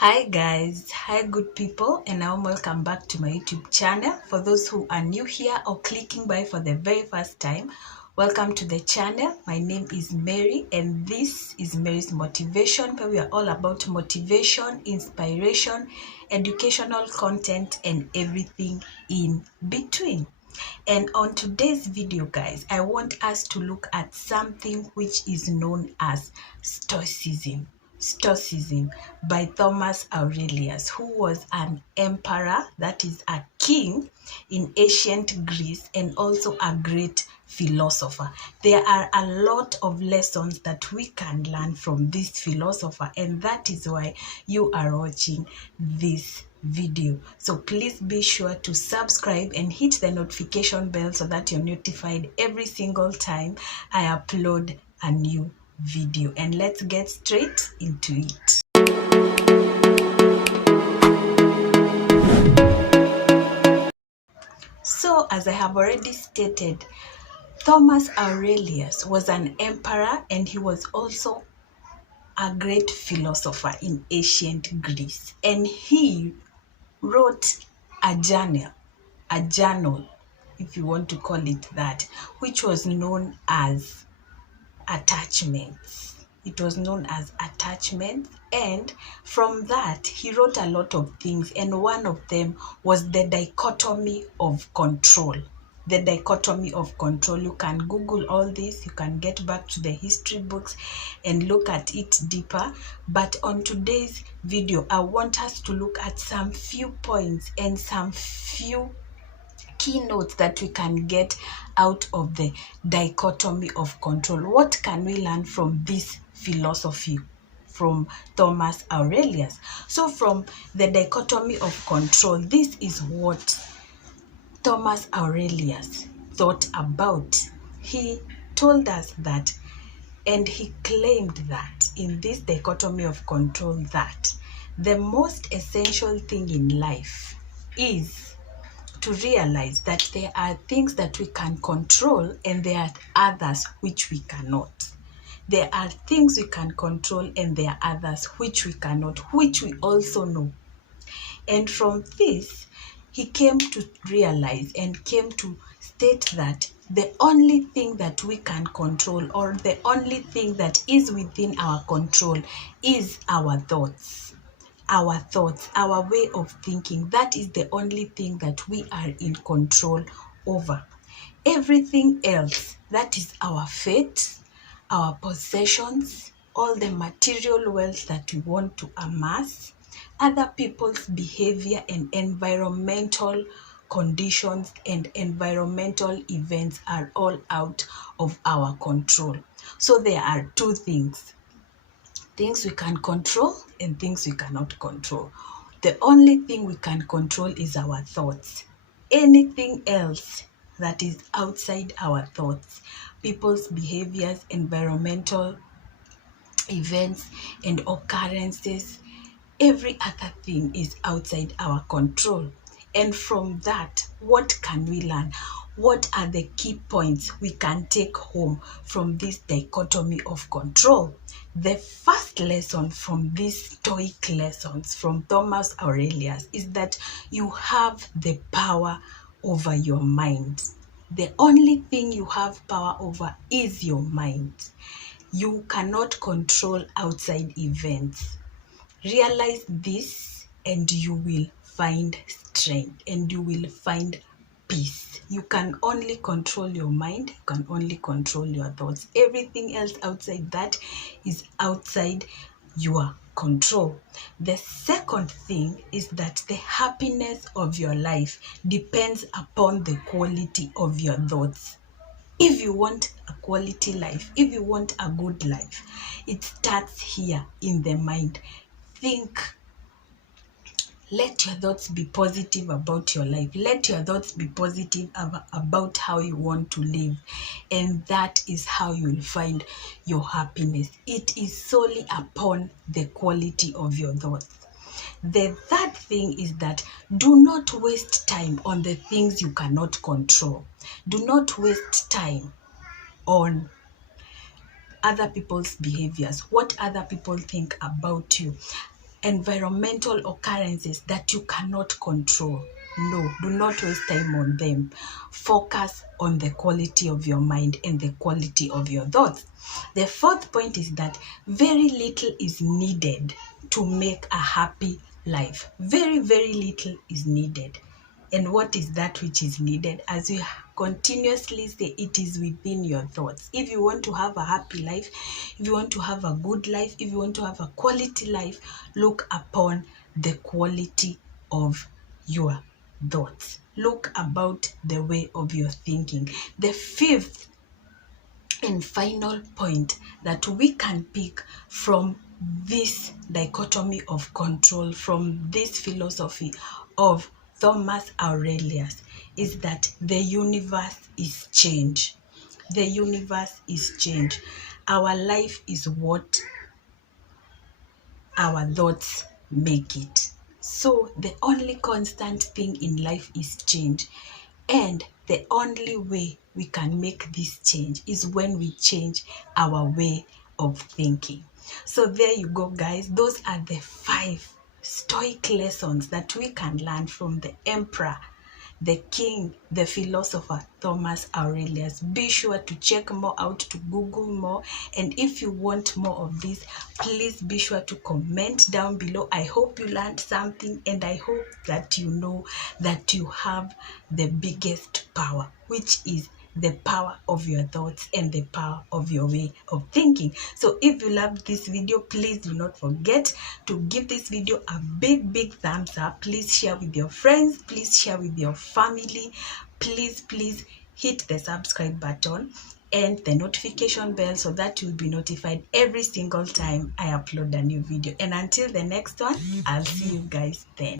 Hi guys, hi good people, and now welcome back to my YouTube channel. For those who are new here or clicking by for the very first time, welcome to the channel. My name is Mary and this is Mary's Motivation, where we are all about motivation, inspiration, educational content and everything in between. And on today's video guys, I want us to look at something which is known as Stoicism. Stoicism by Thomas Aurelius, who was an emperor, that is a king in ancient Greece, and also a great philosopher. There are a lot of lessons that we can learn from this philosopher, and that is why you are watching this video. So please be sure to subscribe and hit the notification bell so that you're notified every single time I upload a new video. And let's get straight into it. So as I have already stated, Thomas Aurelius was an emperor and he was also a great philosopher in ancient Greece, and he wrote a journal, if you want to call it that, which was known as attachments. It was known as attachments, and from that he wrote a lot of things, and one of them was the dichotomy of control. The dichotomy of control. You can Google all this, you can get back to the history books and look at it deeper. But on today's video, I want us to look at some few points and some few keynotes that we can get out of the dichotomy of control. What can we learn from this philosophy from Thomas Aurelius? So from the dichotomy of control, this is what Thomas Aurelius thought about. He told us that, and he claimed that in this dichotomy of control, that the most essential thing in life is to realize that there are things that we can control and there are others which we cannot. There are things we can control and there are others which we cannot, which we also know. And from this, he came to realize and came to state that the only thing that we can control, or the only thing that is within our control, is our thoughts. Our thoughts, our way of thinking. That is the only thing that we are in control over. Everything else, that is our fate, our possessions, all the material wealth that we want to amass, other people's behavior and environmental conditions and environmental events are all out of our control. So there are two things we can control and things we cannot control. The only thing we can control is our thoughts. Anything else that is outside our thoughts, people's behaviors, environmental events and occurrences, every other thing is outside our control. And from that, what can we learn? What are the key points we can take home from this dichotomy of control? The first lesson from these Stoic lessons from Thomas Aurelius is that you have the power over your mind. The only thing you have power over is your mind. You cannot control outside events. Realize this and you will find strength and you will find peace. You can only control your mind, you can only control your thoughts. Everything else outside that is outside your control. The second thing is that the happiness of your life depends upon the quality of your thoughts. If you want a quality life, if you want a good life, it starts here in the mind. Think. Let your thoughts be positive about your life. Let your thoughts be positive about how you want to live. And that is how you'll find your happiness. It is solely upon the quality of your thoughts. The third thing is that do not waste time on the things you cannot control. Do not waste time on other people's behaviors, what other people think about you. environmental occurrences that you cannot control. No, do not waste time on them. Focus on the quality of your mind and the quality of your thoughts. The fourth point is that very little is needed to make a happy life. Very, very little is needed. And what is that which is needed? As we continuously say, it is within your thoughts. If you want to have a happy life, if you want to have a good life, if you want to have a quality life, look upon the quality of your thoughts. Look about the way of your thinking. The fifth and final point that we can pick from this dichotomy of control, from this philosophy of Thomas Aurelius, is that the universe is change. The universe is change. Our life is what our thoughts make it. So the only constant thing in life is change. And the only way we can make this change is when we change our way of thinking. So there you go, guys. Those are the 5 Stoic lessons that we can learn from the emperor, the king, the philosopher, Thomas Aurelius. Be sure to check more out, to Google more. And if you want more of this, please be sure to comment down below. I hope you learned something, and I hope that you know that you have the biggest power, which is the power of your thoughts and the power of your way of thinking. So if you loved this video, please do not forget to give this video a big thumbs up. Please share with your friends, please share with your family. Please hit the subscribe button and the notification bell so that you'll be notified every single time I upload a new video. And until the next one, I'll see you guys then.